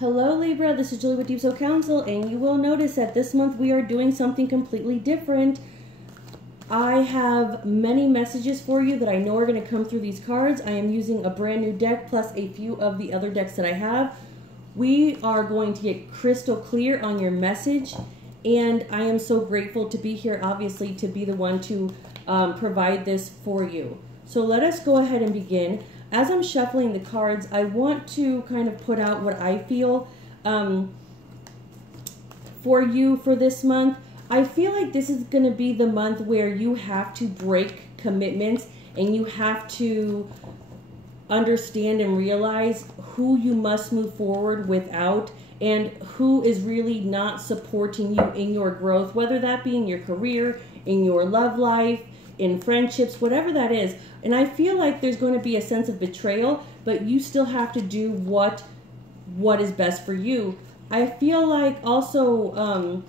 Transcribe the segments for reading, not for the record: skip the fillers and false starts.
Hello Libra, this is Julie with Deep Soul Counsel, and you will notice that this month we are doing something completely different. I have many messages for you that I know are going to come through these cards. I am using a brand new deck plus a few of the other decks that I have. We are going to get crystal clear on your message, and I am so grateful to be here, obviously, to be the one to provide this for you. So let us go ahead and begin. As I'm shuffling the cards, I want to kind of put out what I feel for you for this month. I feel like this is going to be the month where you have to break commitments and you have to understand and realize who you must move forward without and who is really not supporting you in your growth, whether that be in your career, in your love life, in friendships, whatever that is. And I feel like there's going to be a sense of betrayal, but you still have to do what is best for you. I feel like also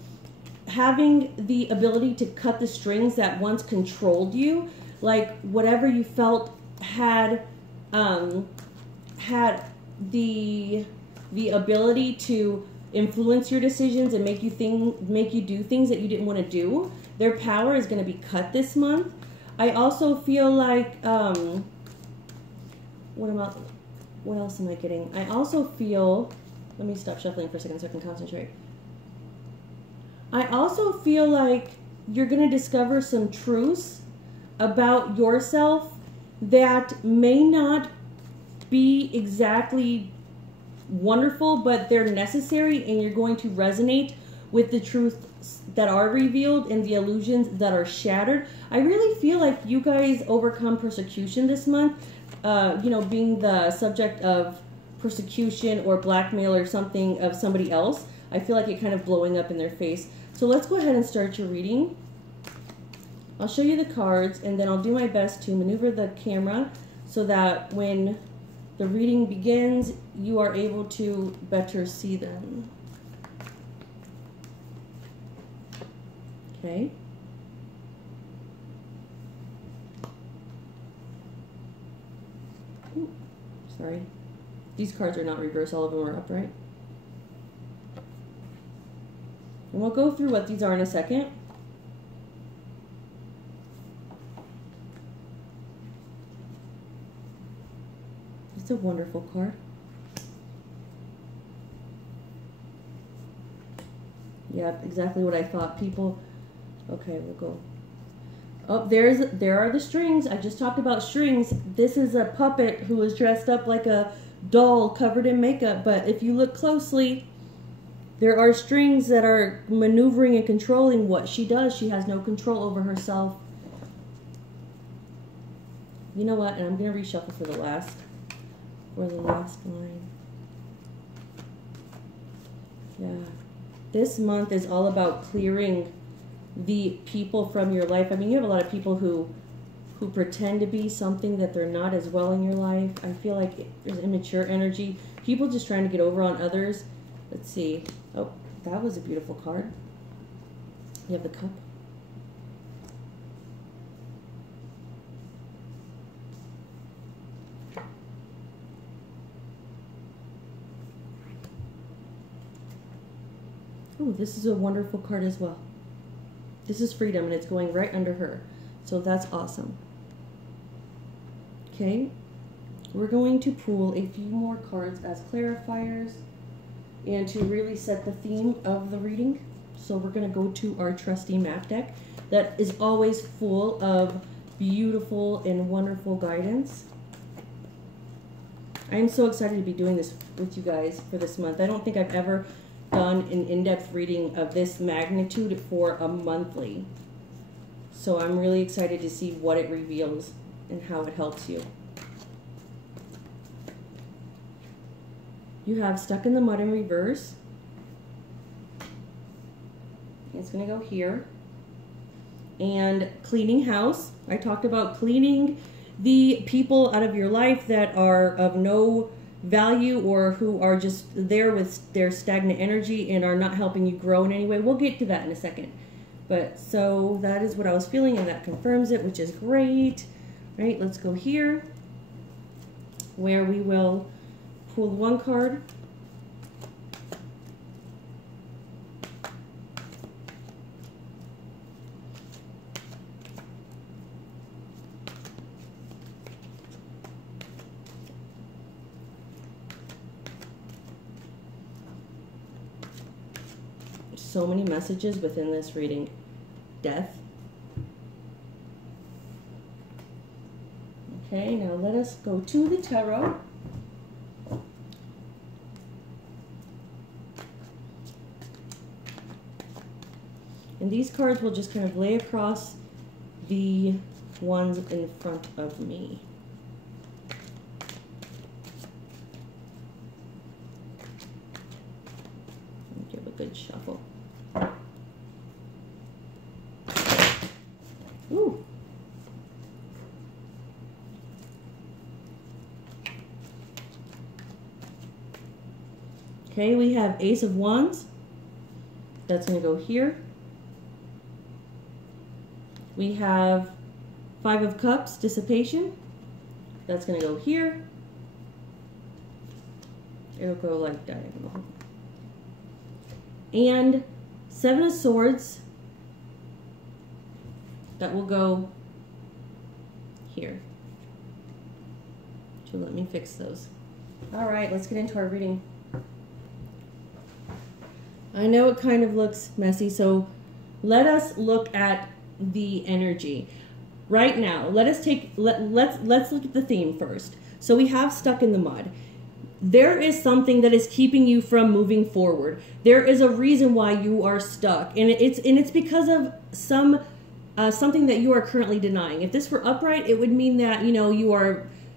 having the ability to cut the strings that once controlled you, like whatever you felt had the ability to influence your decisions and make you do things that you didn't want to do. Their power is going to be cut this month. I also feel like, what else am I getting? I also feel, let me stop shuffling for a second so I can concentrate. I also feel like you're going to discover some truths about yourself that may not be exactly wonderful, but they're necessary, and you're going to resonate with the truths that are revealed and the illusions that are shattered. I really feel like you guys overcome persecution this month, being the subject of persecution or blackmail or something of somebody else. I feel like it kind of blowing up in their face. So let's go ahead and start your reading. I'll show you the cards, and then I'll do my best to maneuver the camera so that when the reading begins, you are able to better see them. Okay. Ooh, sorry. These cards are not reversed. All of them are upright. And we'll go through what these are in a second. It's a wonderful card. Yeah, exactly what I thought. People... Okay, we'll go. Oh, there are the strings. I just talked about strings. This is a puppet who is dressed up like a doll covered in makeup. But if you look closely, there are strings that are maneuvering and controlling what she does. She has no control over herself. You know what? And I'm going to reshuffle for the last line. Yeah. This month is all about clearing the people from your life. I mean, you have a lot of people who pretend to be something that they're not as well in your life. I feel like there's immature energy. People just trying to get over on others. Let's see. Oh, that was a beautiful card. You have the cup. Oh, this is a wonderful card as well. This is freedom, and it's going right under her. So that's awesome. Okay. We're going to pull a few more cards as clarifiers and to really set the theme of the reading. So we're going to go to our trusty map deck that is always full of beautiful and wonderful guidance. I'm so excited to be doing this with you guys for this month. I don't think I've ever done an in-depth reading of this magnitude for a monthly. So I'm really excited to see what it reveals and how it helps you. You have Stuck in the Mud in reverse. It's going to go here. And Cleaning House. I talked about cleaning the people out of your life that are of no value or who are just there with their stagnant energy and are not helping you grow in any way. We'll get to that in a second. But so that is what I was feeling, and that confirms it, which is great. Right, let's go here where we will pull one card so many messages within this reading. Death. Okay, now let us go to the tarot. And these cards will just kind of lay across the ones in front of me. Give a good shuffle. Ooh. Okay, we have Ace of Wands. That's going to go here. We have Five of Cups, Dissipation. That's going to go here. It'll go like diagonal. And Seven of Swords. That will go here. So let me fix those. All right, let's get into our reading. I know it kind of looks messy, so let us look at the energy. Right now, let's look at the theme first. So we have stuck in the mud. There is something that is keeping you from moving forward. There is a reason why you are stuck, and it's because of something that you are currently denying. If this were upright, it would mean that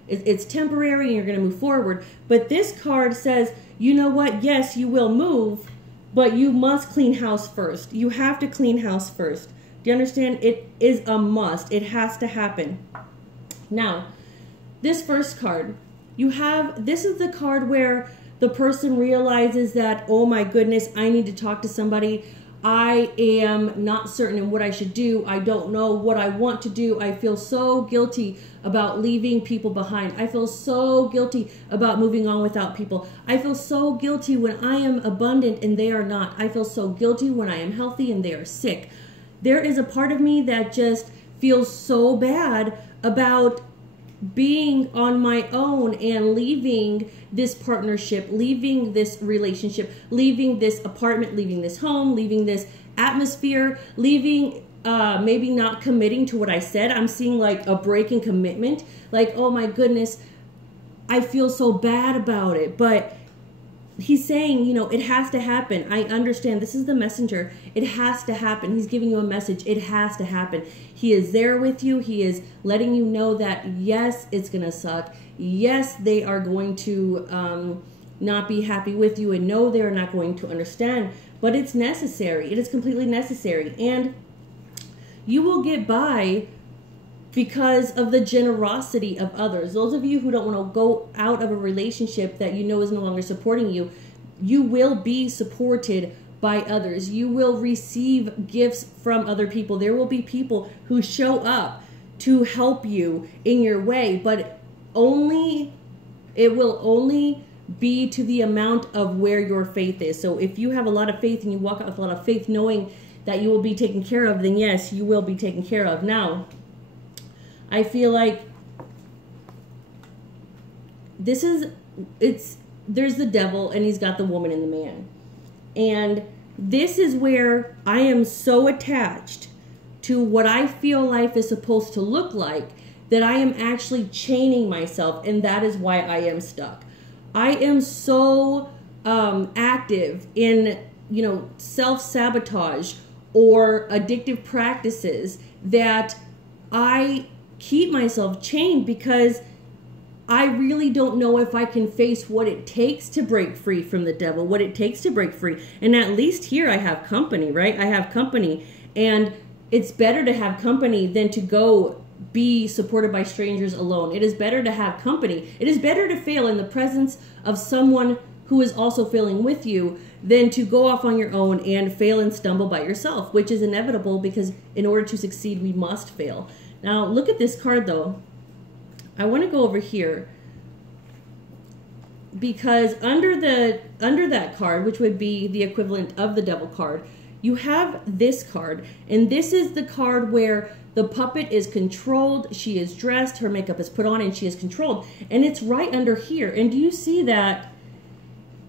it's temporary and you're going to move forward. But this card says, you know what? Yes, you will move, but you must clean house first. You have to clean house first. Do you understand? It is a must. It has to happen. Now, this first card, this is the card where the person realizes that, oh my goodness, I need to talk to somebody. I am not certain in what I should do. I don't know what I want to do. I feel so guilty about leaving people behind. I feel so guilty about moving on without people. I feel so guilty when I am abundant and they are not. I feel so guilty when I am healthy and they are sick. There is a part of me that just feels so bad about being on my own and leaving this partnership, leaving this relationship, leaving this apartment, leaving this home, leaving this atmosphere, leaving, maybe not committing to what I said. I'm seeing like a break in commitment. Like, oh my goodness, I feel so bad about it. But he's saying, it has to happen. I understand. This is the messenger. It has to happen. He's giving you a message. It has to happen. He is there with you. He is letting you know that, yes, it's going to suck. Yes, they are going to not be happy with you, and no, they're not going to understand. But it's necessary. It is completely necessary. And you will get by because of the generosity of others. Those of you who don't want to go out of a relationship that you know is no longer supporting you, you will be supported by others. You will receive gifts from other people. There will be people who show up to help you in your way, but it will only be to the amount of where your faith is. So if you have a lot of faith and you walk out with a lot of faith knowing that you will be taken care of, then yes, you will be taken care of. Now, I feel like there's the devil and he's got the woman and the man. And this is where I am so attached to what I feel life is supposed to look like that I am actually chaining myself, and that is why I am stuck. I am so active in, self-sabotage or addictive practices that I keep myself chained because I really don't know if I can face what it takes to break free from the devil, what it takes to break free. And at least here I have company, right? I have company, and it's better to have company than to go be supported by strangers alone. It is better to have company. It is better to fail in the presence of someone who is also failing with you than to go off on your own and fail and stumble by yourself, which is inevitable because in order to succeed, we must fail. Now, look at this card, though. I want to go over here because under that card, which would be the equivalent of the devil card, you have this card. And this is the card where the puppet is controlled. She is dressed, her makeup is put on, and she is controlled. And it's right under here. And do you see that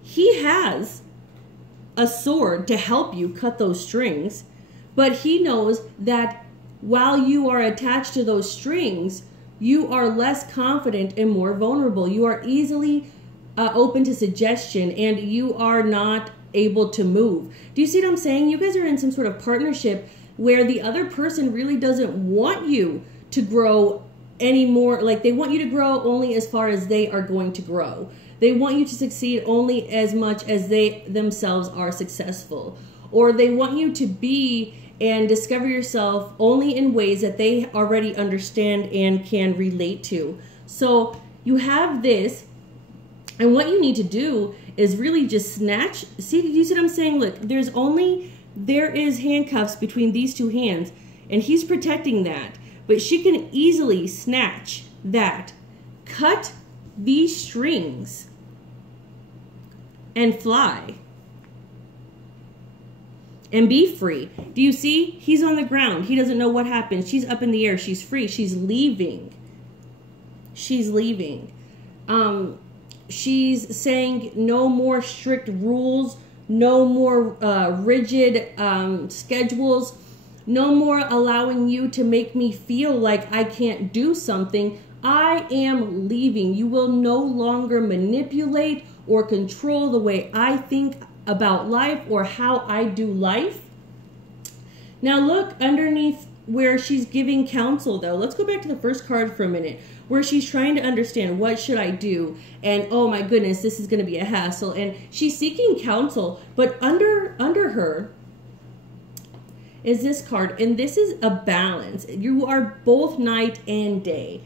he has a sword to help you cut those strings, but he knows that while you are attached to those strings, you are less confident and more vulnerable. You are easily open to suggestion, and you are not able to move. Do you see what I'm saying? You guys are in some sort of partnership where the other person really doesn't want you to grow anymore. Like, they want you to grow only as far as they are going to grow. They want you to succeed only as much as they themselves are successful. Or they want you to be and discover yourself only in ways that they already understand and can relate to. So you have this, and what you need to do is really just snatch. See, do you see what I'm saying? Look, there is handcuffs between these two hands, and he's protecting that. But she can easily snatch that, cut these strings, and fly. And be free. Do you see? He's on the ground. He doesn't know what happened. She's up in the air. She's free. She's leaving. She's leaving. She's saying no more strict rules, no more rigid schedules, no more allowing you to make me feel like I can't do something. I am leaving. You will no longer manipulate or control the way I think about life or how I do life. Now look underneath where she's giving counsel, though. Let's go back to the first card for a minute, where she's trying to understand, what should I do? And oh my goodness, this is going to be a hassle. And she's seeking counsel, but under her is this card, and this is a balance. You are both night and day.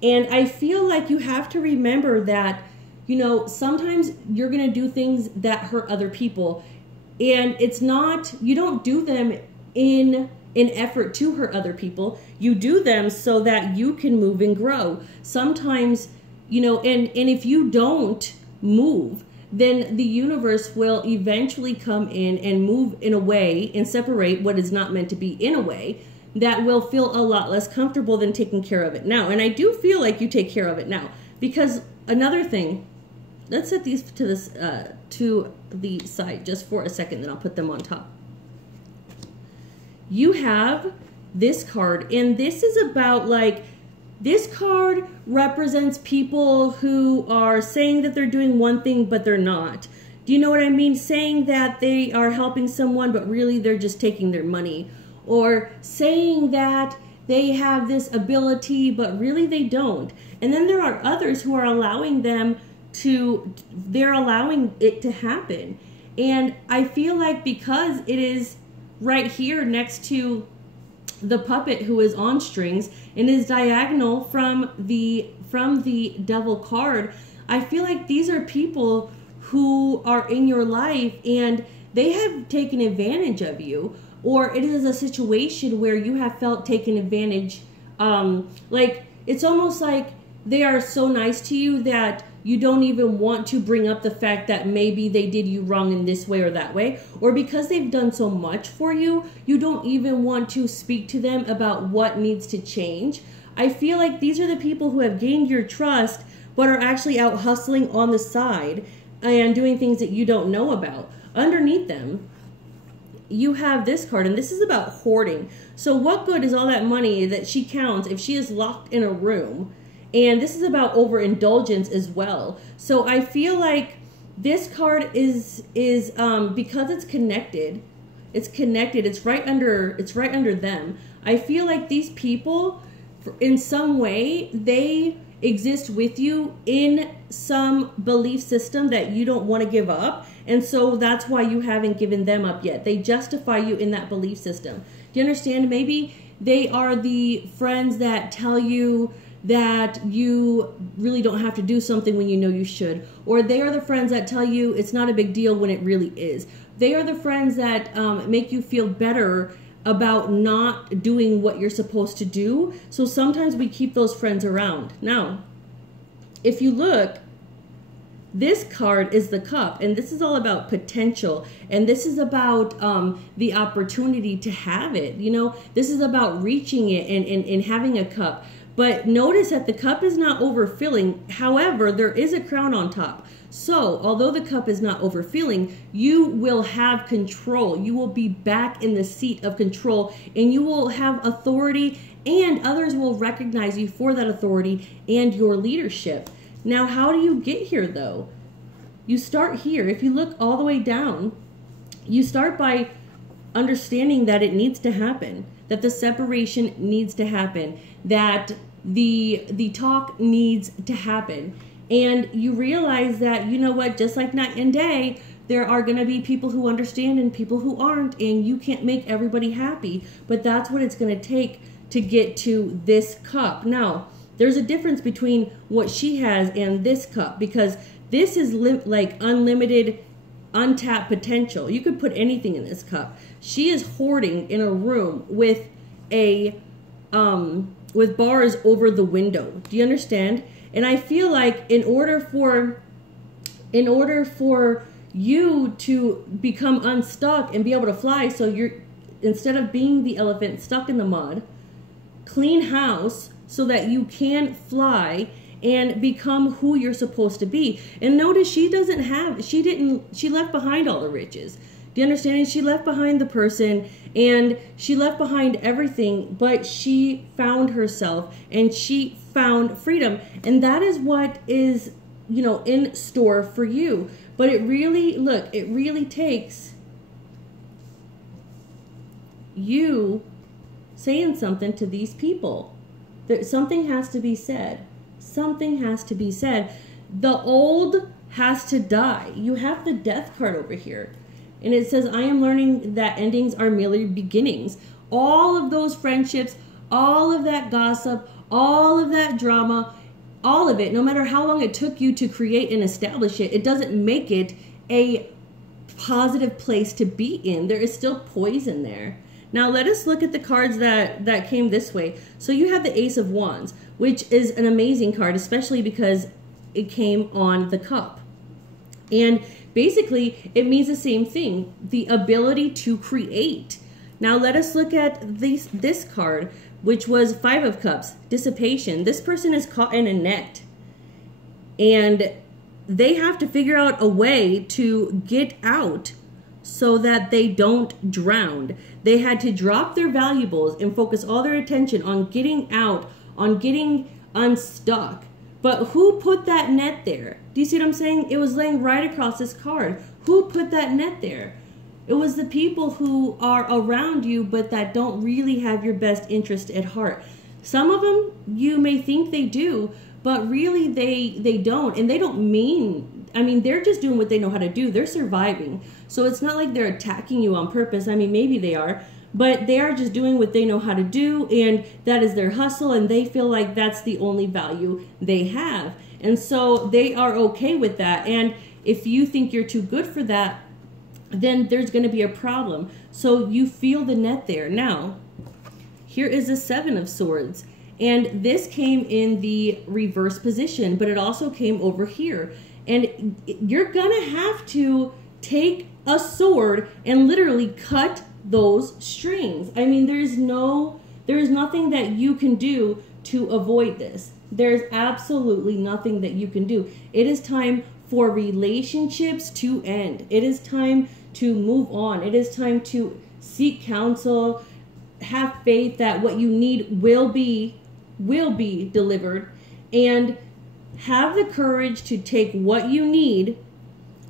And I feel like you have to remember that, you know, sometimes you're going to do things that hurt other people, and it's not, you don't do them in an effort to hurt other people. You do them so that you can move and grow. Sometimes, you know, and if you don't move, then the universe will eventually come in and move in a way and separate what is not meant to be in a way that will feel a lot less comfortable than taking care of it now. And I do feel like you take care of it now, because another thing, let's set these to this to the side just for a second, then I'll put them on top. You have this card, and this is about, like, this card represents people who are saying that they're doing one thing, but they're not. Do you know what I mean? Saying that they are helping someone, but really they're just taking their money. Or saying that they have this ability, but really they don't. And then there are others who are allowing they're allowing it to happen. And I feel like because it is right here next to the puppet who is on strings and is diagonal from the devil card, I feel like these are people who are in your life and they have taken advantage of you, or it is a situation where you have felt taken advantage. Like, it's almost like they are so nice to you that you don't even want to bring up the fact that maybe they did you wrong in this way or that way. Or because they've done so much for you, you don't even want to speak to them about what needs to change. I feel like these are the people who have gained your trust, but are actually out hustling on the side and doing things that you don't know about. Underneath them, you have this card, and this is about hoarding. So what good is all that money that she counts if she is locked in a room? And this is about overindulgence as well. So I feel like this card is because it's connected. It's connected. It's right under them. I feel like these people, in some way, they exist with you in some belief system that you don't want to give up. And so that's why you haven't given them up yet. They justify you in that belief system. Do you understand? Maybe they are the friends that tell you that you really don't have to do something when you know you should. Or they are the friends that tell you it's not a big deal when it really is. They are the friends that make you feel better about not doing what you're supposed to do. So sometimes we keep those friends around. Now, if you look, this card is the cup, and this is all about potential, and this is about the opportunity to have it. You know, this is about reaching it and having a cup. But notice that the cup is not overfilling. However, there is a crown on top. So, although the cup is not overfilling, you will have control. You will be back in the seat of control, and you will have authority, and others will recognize you for that authority and your leadership. Now, how do you get here, though? You start here. If you look all the way down, you start by understanding that it needs to happen, that the separation needs to happen, that the talk needs to happen. And you realize that, you know what, just like night and day, there are going to be people who understand and people who aren't, and you can't make everybody happy, but that's what it's going to take to get to this cup. Now, there's a difference between what she has and this cup, because this is like unlimited, untapped potential. You could put anything in this cup. She is hoarding in a room with with bars over the window. Do you understand? And I feel like in order for you to become unstuck and be able to fly, so you're, instead of being the elephant stuck in the mud, clean house so that you can fly and become who you're supposed to be. And notice she left behind all the riches. Do you understand? She left behind the person, and she left behind everything, but she found herself and she found freedom. And that is what is, in store for you. But it really takes you saying something to these people. Something has to be said. Something has to be said. The old has to die. You have the death card over here. And it says, I am learning that endings are merely beginnings. All of those friendships, all of that gossip, all of that drama, all of it, no matter how long it took you to create and establish it, it doesn't make it a positive place to be in. There is still poison there. Now let us look at the cards that came this way. So you have the Ace of Wands, which is an amazing card, especially because it came on the cup. And basically, it means the same thing, the ability to create. Now let us look at this card, which was Five of Cups, dissipation. This person is caught in a net, and they have to figure out a way to get out so that they don't drown. They had to drop their valuables and focus all their attention on getting out, on getting unstuck. But who put that net there? Do you see what I'm saying? It was laying right across this card. Who put that net there? It was the people who are around you, but that don't really have your best interest at heart. Some of them, you may think they do, but really they don't. And they don't mean, they're just doing what they know how to do. They're surviving. So it's not like they're attacking you on purpose. Maybe they are, but they are just doing what they know how to do, and that is their hustle, and they feel like that's the only value they have. And so they are okay with that. And if you think you're too good for that, then there's going to be a problem. So you feel the net there. Now, here is a Seven of Swords. And this came in the reverse position, but it also came over here. And you're going to have to take a sword and literally cut those strings. There is nothing that you can do to avoid this. There's absolutely nothing that you can do. It is time for relationships to end. It is time to move on. It is time to seek counsel, have faith that what you need will be delivered, and have the courage to take what you need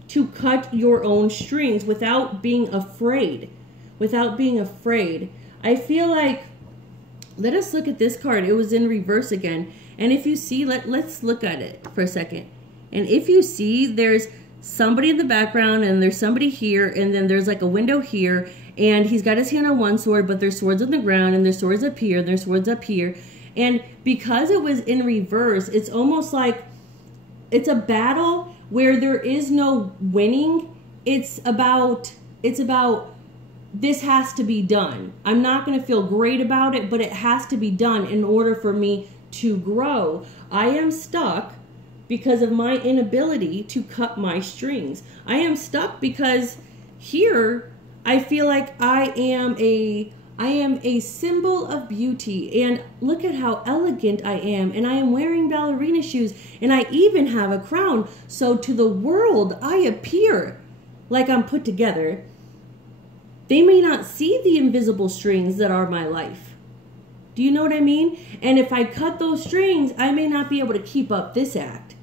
to cut your own strings without being afraid. I feel like, let us look at this card. It was in reverse again. And if you see, let's look at it for a second. And if you see, there's somebody in the background, and there's somebody here, and then there's like a window here, and he's got his hand on one sword, but there's swords on the ground, and there's swords up here, and there's swords up here. And because it was in reverse, it's almost like it's a battle where there is no winning. It's about this has to be done. I'm not going to feel great about it, but it has to be done in order for me to grow. I am stuck because of my inability to cut my strings. I am stuck because here I feel like I am I am a symbol of beauty, and look at how elegant I am, and I am wearing ballerina shoes, and I even have a crown. So to the world, I appear like I'm put together. They may not see the invisible strings that are my life. Do you know what I mean? And if I cut those strings, I may not be able to keep up this act.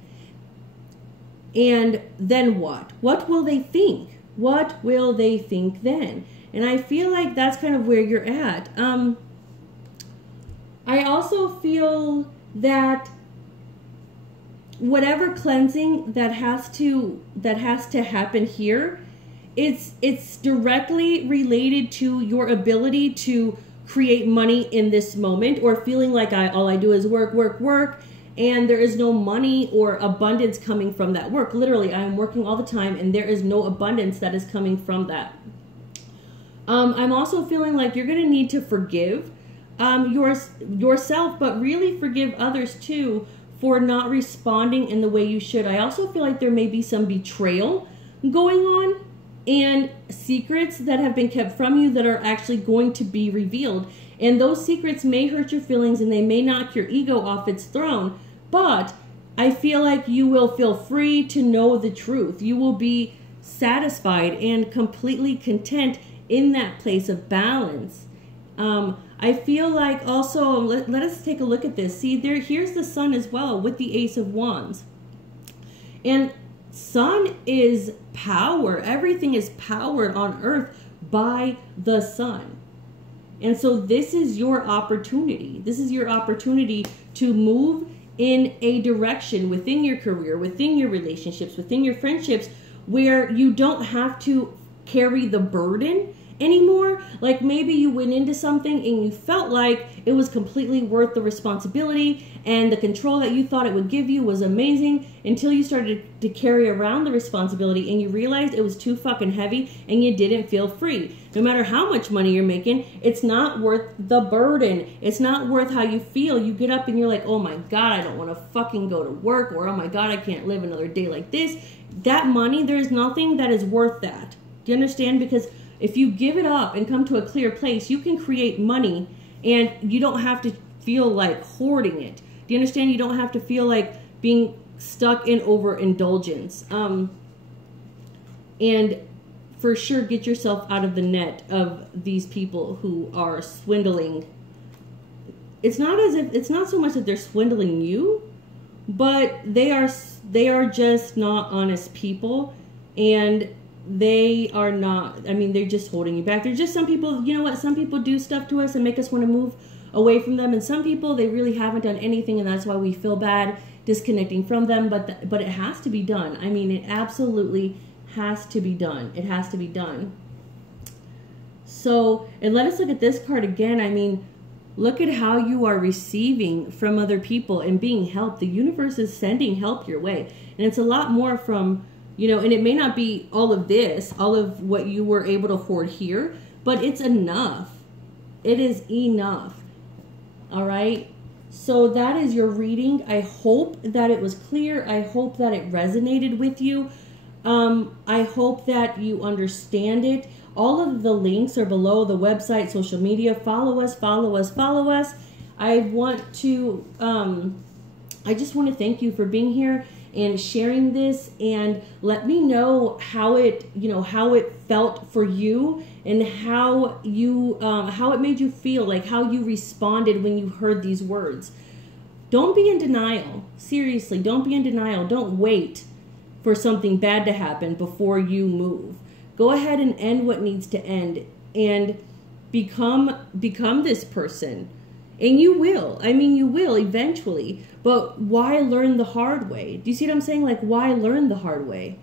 And then what? What will they think? What will they think then? And I feel like that's kind of where you're at. I also feel that whatever cleansing that has to happen here, it's directly related to your ability to create money in this moment, or feeling like all I do is work, and there is no money or abundance coming from that work. Literally, I am working all the time, and there is no abundance that is coming from that. I'm also feeling like you're going to need to forgive yourself, but really forgive others too for not responding in the way you should. I also feel like there may be some betrayal going on and secrets that have been kept from you that are actually going to be revealed. And those secrets may hurt your feelings and they may knock your ego off its throne, but I feel like you will feel free to know the truth. You will be satisfied and completely content in that place of balance. I feel like also, let us take a look at this. See, here's the sun as well with the Ace of Wands. And sun is power. Everything is powered on earth by the sun. And so this is your opportunity. This is your opportunity to move in a direction within your career, within your relationships, within your friendships, where you don't have to carry the burden anymore. Like maybe you went into something and you felt like it was completely worth the responsibility, and the control that you thought it would give you was amazing, until you started to carry around the responsibility and you realized it was too fucking heavy and you didn't feel free. No matter how much money you're making, it's not worth the burden. It's not worth how you feel. You get up and you're like, oh my God, I don't want to fucking go to work, or oh my God, I can't live another day like this. That money, there's nothing that is worth that. Do you understand? Because if you give it up and come to a clear place, you can create money and you don't have to feel like hoarding it. Do you understand? You don't have to feel like being stuck in overindulgence. And for sure, get yourself out of the net of these people who are swindling. It's not so much that they're swindling you, but they are just not honest people, and they are not, they're just holding you back. They're just some people, you know what, some people do stuff to us and make us want to move away from them, and some people, they really haven't done anything, and that's why we feel bad disconnecting from them, but it has to be done. It absolutely has to be done. It has to be done. So, and let us look at this card again. Look at how you are receiving from other people and being helped. The universe is sending help your way, and it's a lot more from, and it may not be all of this, all of what you were able to hoard here, but it's enough. It is enough. All right. So that is your reading. I hope that it was clear. I hope that it resonated with you. I hope that you understand it. All of the links are below: the website, social media. Follow us. I just want to thank you for being here and sharing this, and let me know how it felt for you, and how it made you feel, like how you responded when you heard these words. Don't be in denial. Seriously, don't be in denial. Don't wait for something bad to happen before you move. Go ahead and end what needs to end, and become this person. And you will. You will eventually. But why learn the hard way? Do you see what I'm saying? Like, why learn the hard way?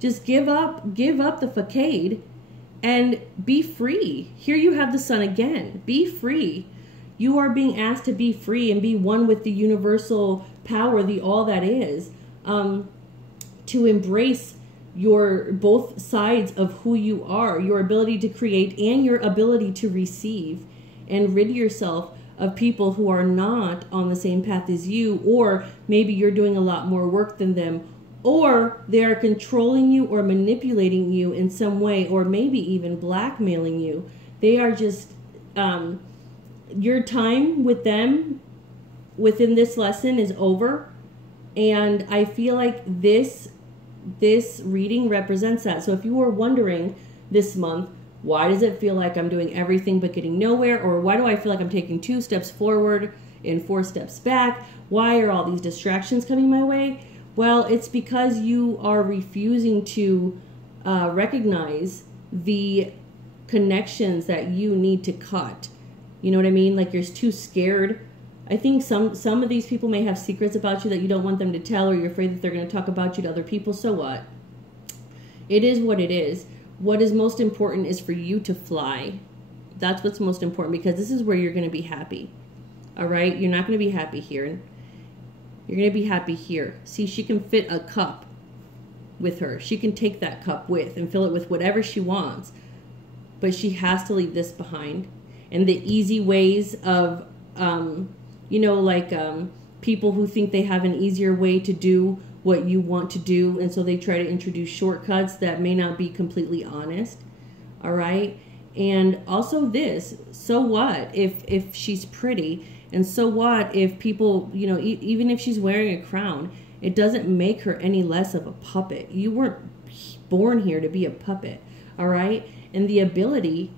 Just give up the facade and be free. Here you have the sun again. Be free. You are being asked to be free and be one with the universal power, the all that is, to embrace your both sides of who you are, your ability to create and your ability to receive, and rid yourself of people who are not on the same path as you, or maybe you're doing a lot more work than them, or they are controlling you or manipulating you in some way, or maybe even blackmailing you. They are just your time with them within this lesson is over. And I feel like this reading represents that. So if you were wondering this month, why does it feel like I'm doing everything but getting nowhere? Or why do I feel like I'm taking 2 steps forward and 4 steps back? Why are all these distractions coming my way? Well, it's because you are refusing to recognize the connections that you need to cut. You know what I mean? Like you're too scared. I think some of these people may have secrets about you that you don't want them to tell, or you're afraid that they're going to talk about you to other people. So what? It is what it is. What is most important is for you to fly. That's what's most important, because this is where you're going to be happy. All right? You're not going to be happy here. You're going to be happy here. See, she can fit a cup with her. She can take that cup with and fill it with whatever she wants. But she has to leave this behind. And the easy ways of, people who think they have an easier way to do what you want to do, and so they try to introduce shortcuts that may not be completely honest. All right? And also this, so what if she's pretty, and so what if people, even if she's wearing a crown, it doesn't make her any less of a puppet. You weren't born here to be a puppet. All right? And the ability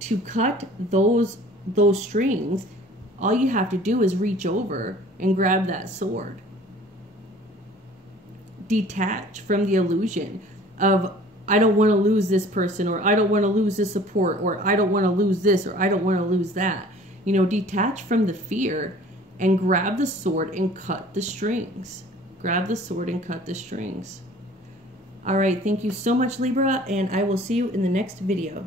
to cut those strings, all you have to do is reach over and grab that sword. Detach from the illusion of, I don't want to lose this person, or I don't want to lose this support, or I don't want to lose this, or I don't want to lose that. Detach from the fear and grab the sword and cut the strings. Grab the sword and cut the strings. All right, thank you so much, Libra, and I will see you in the next video.